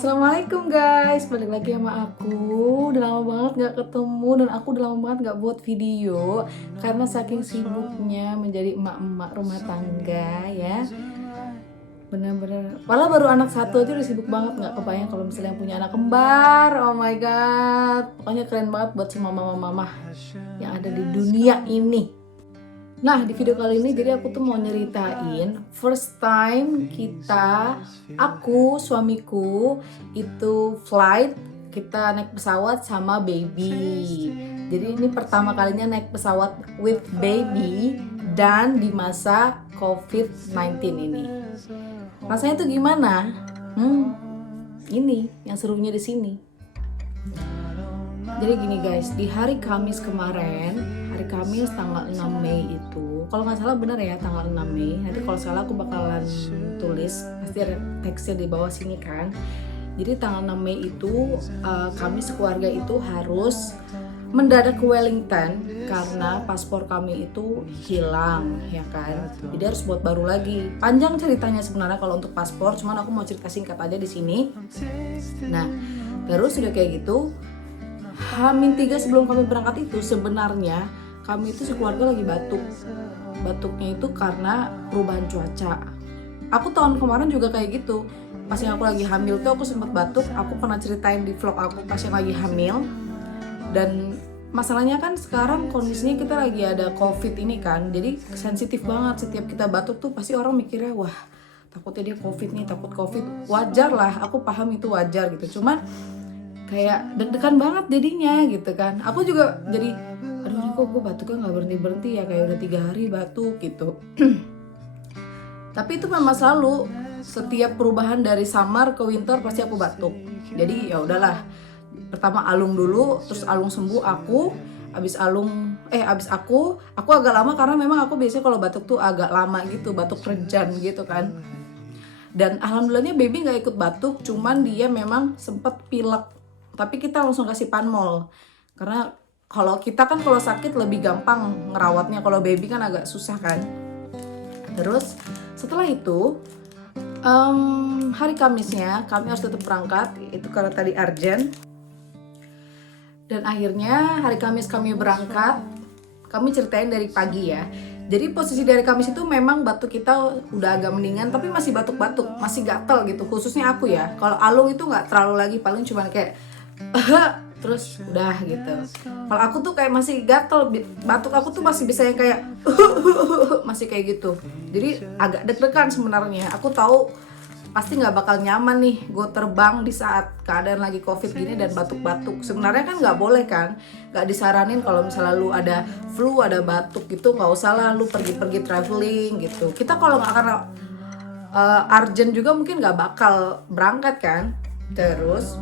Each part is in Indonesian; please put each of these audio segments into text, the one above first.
Assalamualaikum guys, balik lagi sama aku. Udah lama banget gak ketemu dan aku udah lama banget gak buat video karena saking sibuknya menjadi emak-emak rumah tangga ya. Bener-bener, malah baru anak satu aja udah sibuk banget. Gak kebayang kalau misalnya punya anak kembar. Oh my god, pokoknya keren banget buat semua mama-mama yang ada di dunia ini. Nah, di video kali ini jadi aku tuh mau nyeritain first time aku, suamiku itu flight, kita naik pesawat sama baby. Jadi ini pertama kalinya naik pesawat with baby dan di masa COVID-19 ini. Rasanya tuh gimana? Ini yang serunya di sini. Jadi gini guys, di hari Kamis kemarin, hari Kamis tanggal 6 Mei itu, kalau nggak salah benar ya tanggal 6 Mei, nanti kalau salah aku bakalan tulis, pasti ada teksnya di bawah sini kan. Jadi tanggal 6 Mei itu kami sekeluarga itu harus mendadak ke Wellington karena paspor kami itu hilang ya kan. Jadi harus buat baru lagi. Panjang ceritanya sebenarnya kalau untuk paspor, cuman aku mau cerita singkat aja di sini. Nah, terus udah kayak gitu, H-3 sebelum kami berangkat itu sebenarnya kami itu sekeluarga lagi batuk. Batuknya itu karena perubahan cuaca. Aku tahun kemarin juga kayak gitu. Pas yang aku lagi hamil tuh aku sempat batuk. Aku pernah ceritain di vlog aku pas yang lagi hamil. Dan masalahnya kan sekarang kondisinya kita lagi ada COVID ini kan. Jadi sensitif banget, setiap kita batuk tuh pasti orang mikirnya wah takutnya dia COVID nih, takut COVID. Wajar lah, aku paham itu wajar gitu. Cuman kayak deg-degan banget jadinya gitu kan. Aku juga jadi aduh ini kok gue batuknya gak berhenti-berhenti ya, kayak udah 3 hari batuk gitu. Tapi itu memang selalu setiap perubahan dari summer ke winter pasti aku batuk. Jadi ya udahlah, pertama Alung dulu, terus Alung sembuh, abis aku agak lama karena memang aku biasanya kalau batuk tuh agak lama gitu, batuk rejan gitu kan. Dan alhamdulillahnya baby gak ikut batuk, cuman dia memang sempet pilek. Tapi kita langsung kasih Panmol. Karena kalau kita kan kalau sakit lebih gampang ngerawatnya, kalau baby kan agak susah kan. Terus setelah itu hari Kamisnya kami harus tetap berangkat, itu karena tadi urgent. Dan akhirnya hari Kamis kami berangkat. Kami ceritain dari pagi ya. Jadi posisi dari Kamis itu memang batuk kita udah agak mendingan, tapi masih batuk-batuk, masih gatel gitu. Khususnya aku ya. Kalau Alung itu nggak terlalu lagi, paling cuma kayak terus udah gitu. Kalau aku tuh kayak masih gatel, batuk aku tuh masih bisa yang kayak masih kayak gitu. Jadi agak deg-degan sebenarnya. Aku tahu pasti nggak bakal nyaman nih gue terbang di saat keadaan lagi COVID gini dan batuk-batuk. Sebenarnya kan nggak boleh kan, nggak disaranin kalau misalnya lu ada flu, ada batuk gitu, nggak usah lah lu pergi-pergi traveling gitu. Kita kalau nggak karena urgent juga mungkin nggak bakal berangkat kan. Terus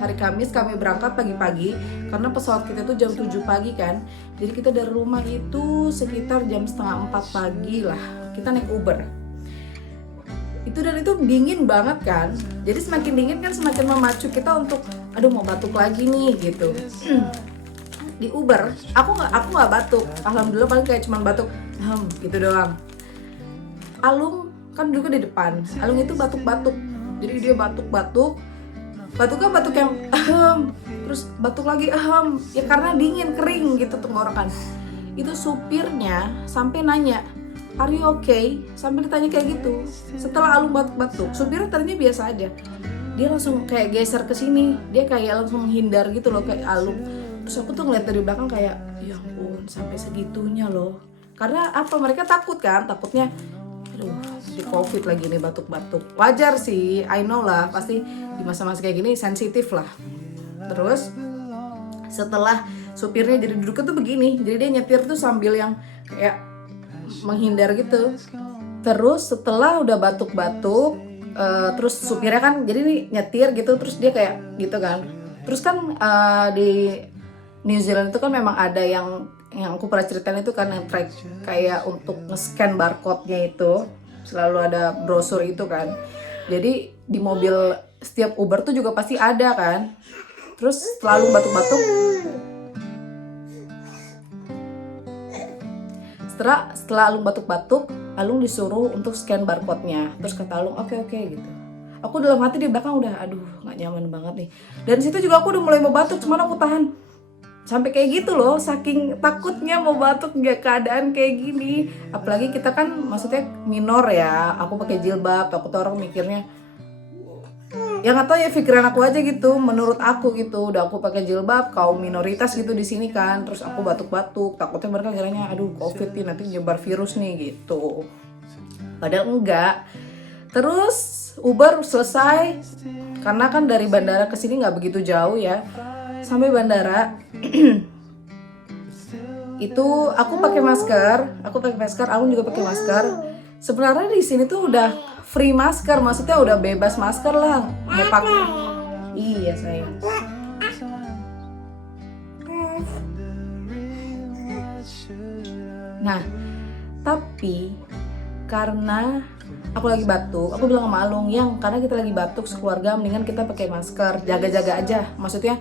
hari Kamis kami berangkat pagi-pagi karena pesawat kita tuh jam 7 pagi kan. Jadi kita dari rumah itu sekitar jam setengah 4 pagi lah. Kita naik Uber. Dan itu dingin banget kan. Jadi semakin dingin kan semakin memacu kita untuk aduh mau batuk lagi nih gitu. Di Uber aku nggak batuk. Alhamdulillah paling kayak cuman batuk gitu doang. Alung kan juga di depan. Alung itu batuk-batuk. Jadi dia batuk-batuk. Batuknya batuk yang terus batuk lagi ya karena dingin, kering gitu tenggorokan. Itu supirnya sampai nanya, "Are you okay?" Sampai ditanya kayak gitu. Setelah Alung batuk-batuk, supirnya tadinya biasa aja. Dia langsung kayak geser ke sini, dia kayak langsung menghindar gitu loh kayak Alung. Terus aku tuh ngeliat dari belakang kayak, ya ampun sampai segitunya loh. Karena apa, mereka takut kan, takutnya aduh di COVID lagi nih batuk-batuk. Wajar sih, I know lah, pasti di masa-masa kayak gini sensitif lah. Terus setelah supirnya jadi duduknya tuh begini, jadi dia nyetir tuh sambil yang kayak menghindar gitu. Terus setelah udah batuk-batuk, terus supirnya kan jadi nih nyetir gitu, terus dia kayak gitu kan. Terus kan di New Zealand itu kan memang ada yang aku pernah ceritain itu kan, yang track kayak untuk nge-scan barcode-nya itu selalu ada brosur itu kan. Jadi di mobil setiap Uber tuh juga pasti ada kan. Terus selalu batuk-batuk. Setelah Alung batuk-batuk, Alung disuruh untuk scan barcode-nya. Terus kata Alung oke gitu. Aku dalam hati di belakang udah aduh nggak nyaman banget nih. Dan situ juga aku udah mulai mau batuk, cuman aku tahan sampai kayak gitu loh, saking takutnya mau batuk nggak keadaan kayak gini. Apalagi kita kan maksudnya minor ya, aku pakai jilbab, takut orang mikirnya ya nggak tahu ya, pikiran aku aja gitu, menurut aku gitu, udah aku pakai jilbab kaum minoritas gitu di sini kan, terus aku batuk-batuk, takutnya mereka kiranya aduh covid nih nanti nyebar virus nih gitu, padahal enggak. Terus Uber selesai, karena kan dari bandara ke sini nggak begitu jauh ya. Sampai bandara itu aku pakai masker, Aun juga pakai masker. Sebenarnya di sini tuh udah free masker, maksudnya udah bebas masker lah, mau pakai. Iya sayang. Nah, tapi karena aku lagi batuk, aku bilang sama Alung, yang karena kita lagi batuk sekeluarga mendingan kita pakai masker, jaga-jaga aja. Maksudnya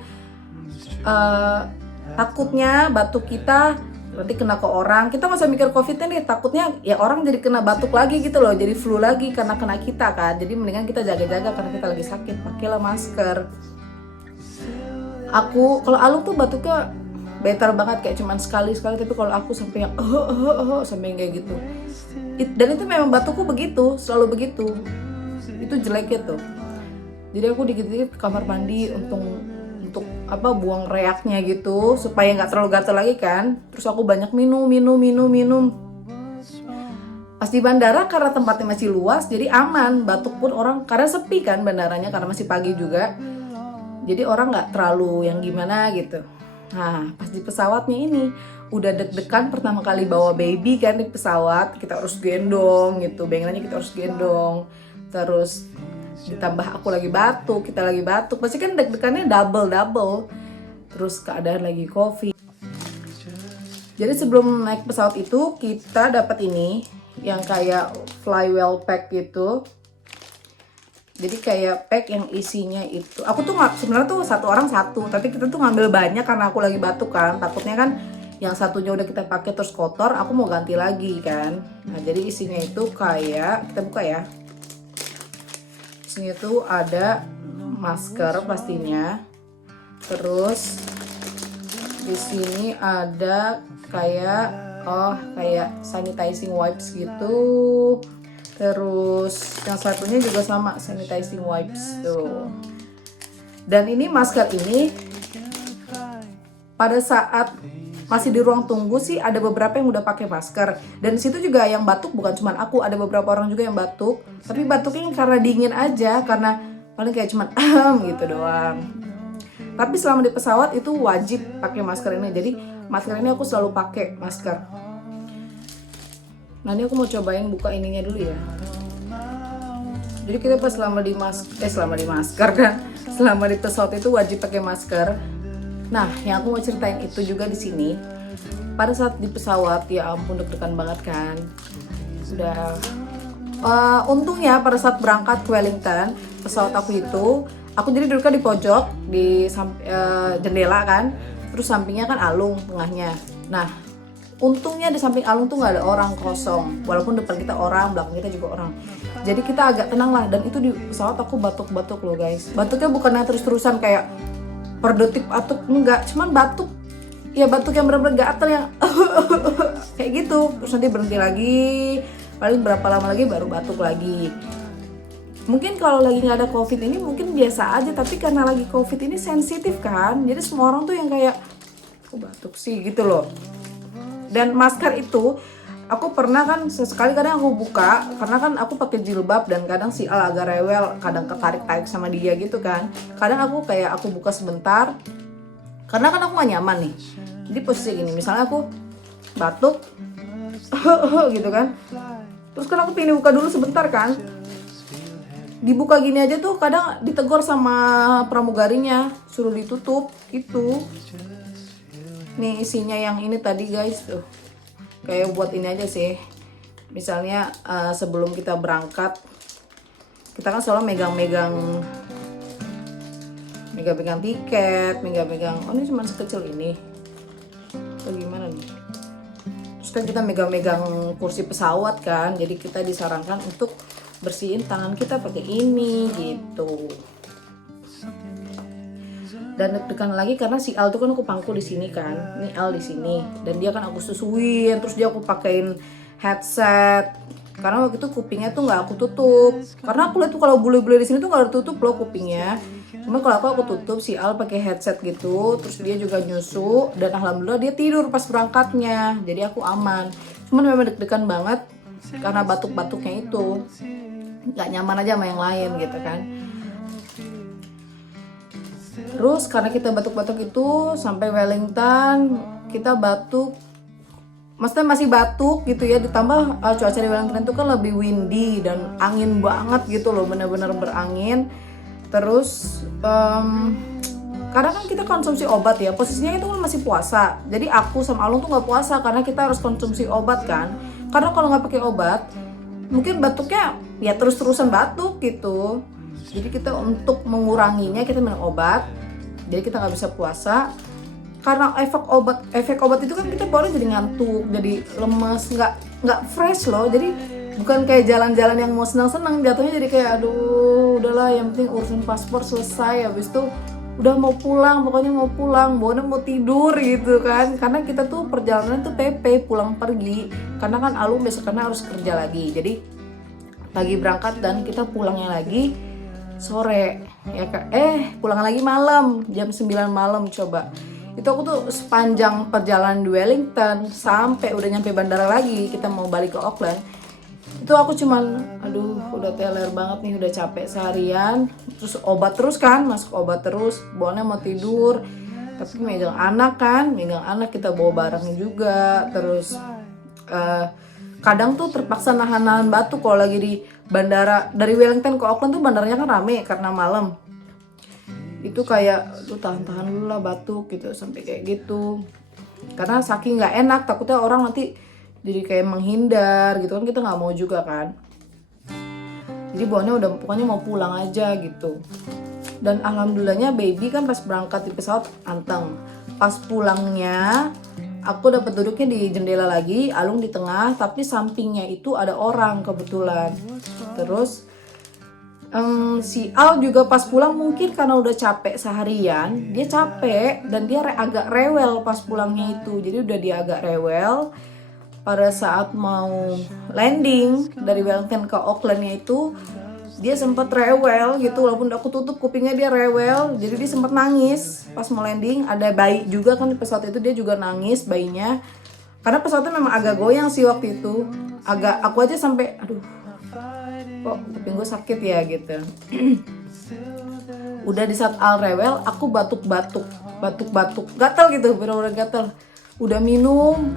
takutnya batuk kita nanti kena ke orang, kita masa mikir covidnya nih, takutnya ya orang jadi kena batuk lagi gitu loh, jadi flu lagi karena kena kita kan. Jadi mendingan kita jaga-jaga karena kita lagi sakit, pakailah masker. Aku kalau Alung tuh batuknya better banget, kayak cuman sekali, tapi kalau aku sampai yang sampai kayak gitu. Dan itu memang batukku begitu, selalu begitu. Itu jeleknya tuh. Jadi aku dikit-dikit ke kamar mandi untuk buang reaknya gitu, supaya nggak terlalu gatel lagi kan. Terus aku banyak minum. Pas di bandara karena tempatnya masih luas, jadi aman. Batuk pun orang, karena sepi kan bandaranya, karena masih pagi juga. Jadi orang nggak terlalu yang gimana gitu. Nah, pas di pesawatnya ini udah deg-degan, pertama kali bawa baby kan di pesawat, kita harus gendong gitu, bayangannya kita harus gendong. Terus ditambah aku lagi batuk, kita lagi batuk, pasti kan deg-degannya double. Terus keadaan lagi covid. Jadi sebelum naik pesawat itu kita dapat ini yang kayak flywell pack gitu. Jadi kayak pack yang isinya itu, aku tuh sebenarnya tuh satu orang satu, tapi kita tuh ngambil banyak karena aku lagi batuk kan, takutnya kan yang satunya udah kita pakai terus kotor, aku mau ganti lagi kan. Nah jadi isinya itu kayak, kita buka ya, isinya tuh ada masker pastinya, terus di sini ada kayak sanitizing wipes gitu. Terus yang satunya juga sama, sanitizing wipes tuh. Dan ini masker ini pada saat masih di ruang tunggu sih ada beberapa yang udah pakai masker. Dan di situ juga yang batuk bukan cuma aku, ada beberapa orang juga yang batuk. Tapi batuknya karena dingin aja, karena paling kayak cuma gitu doang. Tapi selama di pesawat itu wajib pakai masker ini. Jadi masker ini aku selalu pakai masker. Nah ini aku mau cobain buka ininya dulu ya. Jadi kita pas selama di masker kan, selama di pesawat itu wajib pakai masker. Nah yang aku mau ceritain itu juga di sini. Pada saat di pesawat, ya ampun deg-degan banget kan. Udah untungnya pada saat berangkat ke Wellington, pesawat aku itu, aku jadi duduknya di pojok, di jendela kan. Terus sampingnya kan Alung, tengahnya. Nah untungnya di samping Alung tuh nggak ada orang, kosong. Walaupun depan kita orang, belakang kita juga orang. Jadi kita agak tenang lah. Dan itu di pesawat aku batuk-batuk loh guys. Batuknya bukan yang terus-terusan kayak per detik batuk, enggak. Cuman batuk, ya batuk yang bener-bener gatel yang kayak gitu. Terus nanti berhenti lagi. Paling berapa lama lagi baru batuk lagi. Mungkin kalau lagi nggak ada covid ini mungkin biasa aja. Tapi karena lagi covid ini sensitif kan. Jadi semua orang tuh yang kayak, kok batuk sih gitu loh. Dan masker itu aku pernah kan sesekali kadang aku buka, karena kan aku pakai jilbab dan kadang si Al agak rewel, kadang ketarik-tarik sama dia gitu kan. Kadang aku buka sebentar, karena kan aku gak nyaman nih. Jadi posisi gini, misalnya aku batuk gitu kan, terus kan aku pengen buka dulu sebentar kan. Dibuka gini aja tuh kadang ditegur sama pramugarinya, suruh ditutup gitu. Nih isinya yang ini tadi guys tuh, kayak buat ini aja sih. Misalnya sebelum kita berangkat, kita kan selalu megang-megang tiket, megang-megang, oh ini cuma sekecil ini atau gimana nih. Terus kan kita megang-megang kursi pesawat kan, jadi kita disarankan untuk bersihin tangan kita pakai ini gitu. Dan deg-degan lagi karena si Al tuh kan aku pangku di sini kan, ini Al di sini, dan dia kan aku susuin, terus dia aku pakein headset. Karena waktu itu kupingnya tuh nggak aku tutup, karena aku lihat tuh kalau bule-bule di sini tuh nggak tutup loh kupingnya. Cuma kalau aku tutup, si Al pakai headset gitu, terus dia juga nyusu, dan alhamdulillah dia tidur pas berangkatnya, jadi aku aman. Cuman memang deg-degan banget karena batuk-batuknya itu, nggak nyaman aja sama yang lain gitu kan. Terus karena kita batuk-batuk itu sampai Wellington kita batuk, maksudnya masih batuk gitu ya, ditambah cuaca di Wellington itu kan lebih windy dan angin banget gitu loh, benar-benar berangin. Terus karena kan kita konsumsi obat ya, posisinya itu kan masih puasa, jadi aku sama Alung tuh nggak puasa karena kita harus konsumsi obat kan. Karena kalau nggak pakai obat mungkin batuknya ya terus-terusan batuk gitu. Jadi kita untuk menguranginya kita minum obat, jadi kita nggak bisa puasa. Karena efek obat itu kan kita baru jadi ngantuk, jadi lemes, nggak fresh loh. Jadi bukan kayak jalan-jalan yang mau senang-senang, jatuhnya jadi kayak aduh udahlah yang penting urusan paspor selesai, habis itu udah mau pulang, pokoknya mau pulang, Bona mau tidur gitu kan. Karena kita tuh perjalanan tuh PP pulang pergi, karena kan Alung besok karena harus kerja lagi, jadi pagi berangkat dan kita pulangnya lagi sore ya kak. Pulang lagi malam jam 9 malam coba. Itu aku tuh sepanjang perjalanan di Wellington sampai udah nyampe bandara lagi kita mau balik ke Auckland, itu aku cuman aduh udah teler banget nih, udah capek seharian, terus obat terus kan, masuk obat terus, Bonnya mau tidur tapi megang anak kita bawa barang juga. Terus kadang tuh terpaksa nahan batuk kalau lagi di bandara. Dari Wellington ke Auckland tuh bandaranya kan rame karena malam. Itu kayak lu tahan-tahan dulu lah batuk gitu, sampai kayak gitu. Karena saking nggak enak, takutnya orang nanti jadi kayak menghindar gitu kan, kita nggak mau juga kan. Jadi bawahnya udah pokoknya mau pulang aja gitu. Dan alhamdulillahnya baby kan pas berangkat di pesawat anteng. Pas pulangnya aku dapat duduknya di jendela lagi, Alung di tengah, tapi sampingnya itu ada orang kebetulan. Terus si Al juga pas pulang mungkin karena udah capek seharian, dia capek dan dia agak rewel pas pulangnya itu. Jadi udah dia agak rewel pada saat mau landing dari Wellington ke Aucklandnya itu, dia sempat rewel gitu, walaupun aku tutup kupingnya dia rewel. Jadi dia sempat nangis pas mau landing. Ada bayi juga kan di pesawat itu, dia juga nangis bayinya. Karena pesawatnya memang agak goyang sih waktu itu. Aku aja sampai aduh kok kuping gue sakit ya gitu. Udah di saat Al rewel, aku batuk-batuk, gatal gitu, bener-bener gatal. Udah minum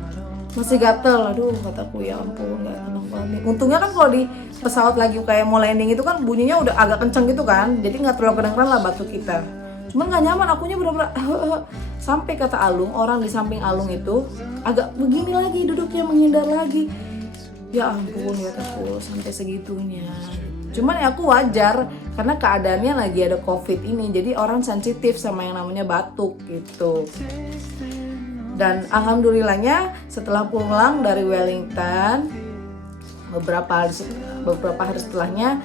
masih gatel, aduh kataku ya ampun nggak tenang banget. Untungnya kan kalau di pesawat lagi kayak mau landing itu kan bunyinya udah agak kenceng gitu kan, jadi nggak terlalu kedengeran lah batuk kita. Cuman nggak nyaman, akunya bener-bener sampai kata Alung, orang di samping Alung itu agak begini lagi duduknya, menghindar lagi. Ya ampun ya aku sampai segitunya. Cuman ya aku wajar karena keadaannya lagi ada COVID ini, jadi orang sensitif sama yang namanya batuk gitu. Dan alhamdulillahnya setelah pulang dari Wellington beberapa hari setelahnya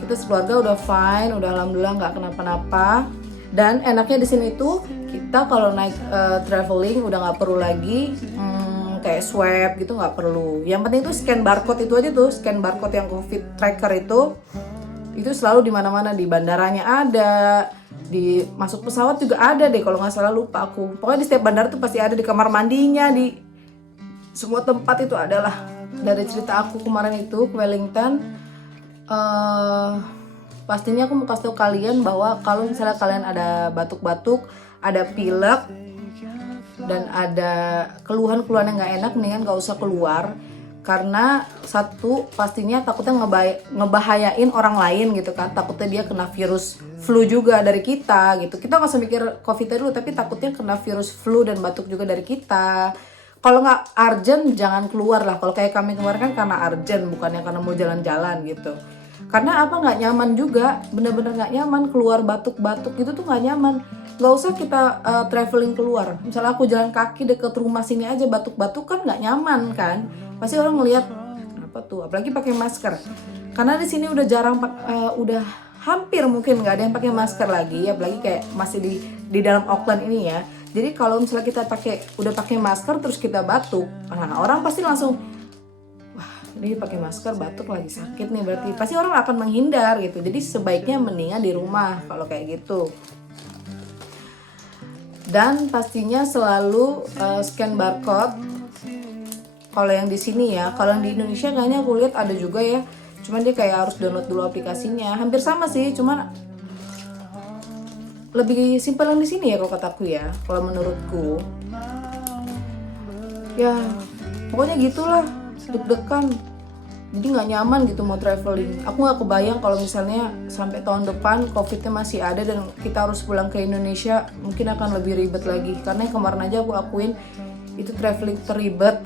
kita sekeluarga udah fine, udah alhamdulillah nggak kenapa-napa. Dan enaknya di sini tuh kita kalau naik traveling udah nggak perlu lagi kayak swab gitu, nggak perlu. Yang penting tuh scan barcode itu aja tuh, scan barcode yang COVID tracker itu selalu di mana-mana, di bandaranya ada, di masuk pesawat juga ada deh kalau nggak salah, lupa aku. Pokoknya di setiap bandara tuh pasti ada, di kamar mandinya, di semua tempat itu adalah. Dari cerita aku kemarin itu ke Wellington, pastinya aku mau kasih tahu kalian bahwa kalau misalnya kalian ada batuk-batuk, ada pilek, dan ada keluhan-keluhan yang nggak enak, mendingan nggak usah keluar. Karena satu, pastinya takutnya ngebahayain orang lain gitu kan, takutnya dia kena virus flu juga dari kita gitu. Kita nggak usah mikir COVID dulu, tapi takutnya kena virus flu dan batuk juga dari kita. Kalau nggak urgent jangan keluar lah. Kalau kayak kami kemarin kan karena urgent, bukannya karena mau jalan-jalan gitu. Karena apa, nggak nyaman juga, bener-bener nggak nyaman keluar batuk-batuk gitu tuh nggak nyaman. Nggak usah kita traveling keluar. Misalnya aku jalan kaki deket rumah sini aja batuk-batuk kan nggak nyaman kan. Pasti orang ngelihat kenapa apa tuh, apalagi pakai masker. Karena di sini udah jarang udah hampir mungkin nggak ada yang pakai masker lagi, apalagi kayak masih di dalam Auckland ini ya. Jadi kalau misalnya kita udah pakai masker terus kita batuk, nah orang pasti langsung, wah ini pakai masker batuk lagi sakit nih, berarti pasti orang akan menghindar gitu. Jadi sebaiknya mendingan di rumah kalau kayak gitu. Dan pastinya selalu scan barcode. Kalau yang di sini ya, kalau yang di Indonesia kayaknya aku lihat ada juga ya. Cuman dia kayak harus download dulu aplikasinya. Hampir sama sih, cuman lebih simpel yang di sini ya kalau kataku ya. Kalau menurutku, ya pokoknya gitulah, deg-degan. Jadi nggak nyaman gitu mau traveling. Aku nggak kebayang kalau misalnya sampai tahun depan COVID-nya masih ada dan kita harus pulang ke Indonesia, mungkin akan lebih ribet lagi. Karena yang kemarin aja aku akuin itu traveling terribet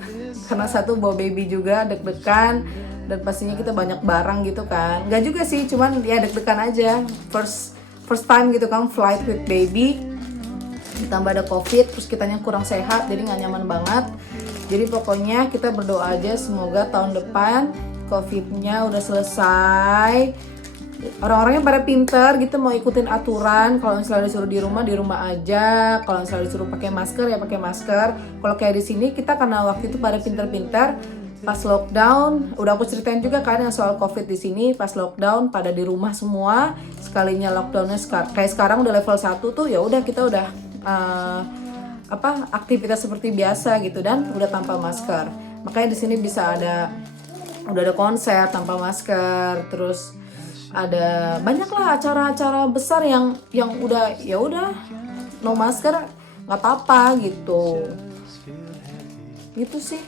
karena satu bawa baby juga, deg-degan, dan pastinya kita banyak barang gitu kan. Nggak juga sih, cuman ya deg-degan aja. First time gitu kan flight with baby, ditambah ada COVID, terus kitanya kurang sehat, jadi nggak nyaman banget. Jadi pokoknya kita berdoa aja semoga tahun depan COVID-nya udah selesai, orang-orangnya pada pinter gitu mau ikutin aturan. Kalau misalnya disuruh di rumah aja, kalau misalnya disuruh pakai masker ya pakai masker. Kalau kayak di sini kita karena waktu itu pada pinter-pinter, pas lockdown udah aku ceritain juga kan yang soal COVID di sini. Pas lockdown pada di rumah semua, sekalinya lockdownnya kayak sekarang udah level 1 tuh, ya udah kita udah aktivitas seperti biasa gitu dan udah tanpa masker. Makanya di sini bisa udah ada konser tanpa masker, terus ada banyak lah acara-acara besar yang udah ya udah no masker nggak apa-apa gitu. Gitu sih.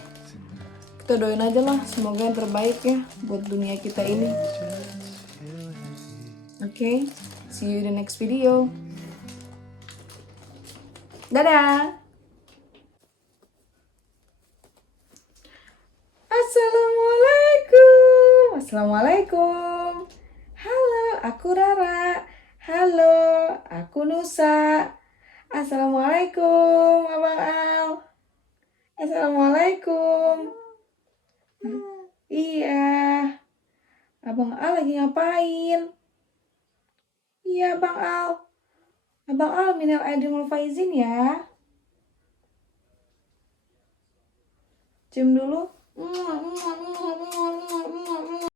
Kita doain aja lah semoga yang terbaik ya buat dunia kita ini. Oke, see you in the next video. Dadah. Assalamualaikum. Halo, aku Rara. Halo, aku Nusa. Assalamualaikum, Abang Al. Assalamualaikum. Iya. Abang Al lagi ngapain? Iya, Abang Al. Abang Al minal aidin wal faizin ya. Cium dulu.